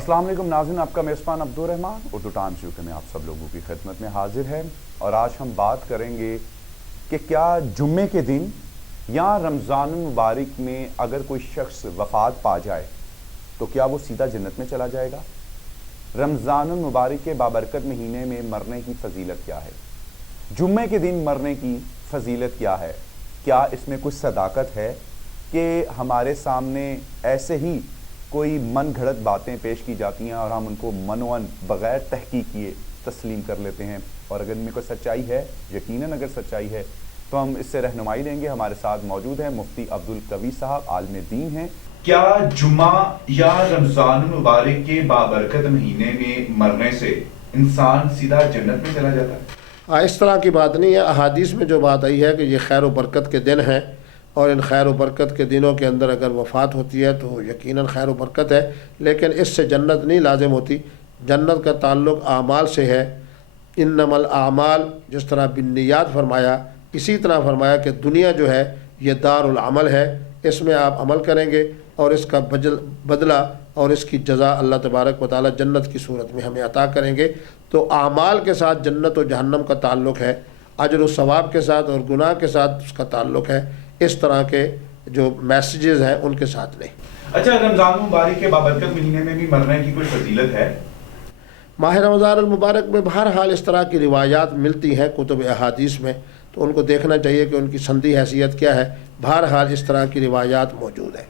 السلام علیکم ناظرین، آپ کا میزبان عبدالرحمان اردو ٹائمز UK میں آپ سب لوگوں کی خدمت میں حاضر ہے، اور آج ہم بات کریں گے کہ کیا جمعے کے دن یا رمضان المبارک میں اگر کوئی شخص وفات پا جائے تو کیا وہ سیدھا جنت میں چلا جائے گا؟ رمضان المبارک کے بابرکت مہینے میں مرنے کی فضیلت کیا ہے؟ جمعے کے دن مرنے کی فضیلت کیا ہے؟ کیا اس میں کچھ صداقت ہے کہ ہمارے سامنے ایسے ہی کوئی من گھڑت باتیں پیش کی جاتی ہیں اور ہم ان کو منوان بغیر تحقیق کیے تسلیم کر لیتے ہیں، اور اگر ان میں کوئی سچائی ہے، یقیناً اگر سچائی ہے تو ہم اس سے رہنمائی لیں گے۔ ہمارے ساتھ موجود ہیں مفتی عبدالقوی صاحب، عالم دین ہیں۔ کیا جمعہ یا رمضان المبارک کے بابرکت مہینے میں مرنے سے انسان سیدھا جنت میں چلا جاتا ہے؟ اس طرح کی بات نہیں ہے۔ احادیث میں جو بات آئی ہے کہ یہ خیر و برکت کے دن ہیں، اور ان خیر و برکت کے دنوں کے اندر اگر وفات ہوتی ہے تو یقیناً خیر و برکت ہے، لیکن اس سے جنت نہیں لازم ہوتی۔ جنت کا تعلق اعمال سے ہے۔ انما الاعمال، جس طرح بالنیات فرمایا، اسی طرح فرمایا کہ دنیا جو ہے یہ دار العمل ہے، اس میں آپ عمل کریں گے اور اس کا بدلہ اور اس کی جزا اللہ تبارک و تعالی جنت کی صورت میں ہمیں عطا کریں گے۔ تو اعمال کے ساتھ جنت و جہنم کا تعلق ہے، اجر و ثواب کے ساتھ اور گناہ کے ساتھ اس کا تعلق ہے، اس طرح کے جو میسیجز ہیں ان کے ساتھ نہیں۔ اچھا، رمضان المبارک کے بابرکت مہینے میں بھی مرنے کی کوئی فضیلت ہے؟ ماہ رمضان المبارک میں بہرحال اس طرح کی روایات ملتی ہیں کتب احادیث میں، تو ان کو دیکھنا چاہیے کہ ان کی سندی حیثیت کیا ہے۔ بہرحال اس طرح کی روایات موجود ہیں۔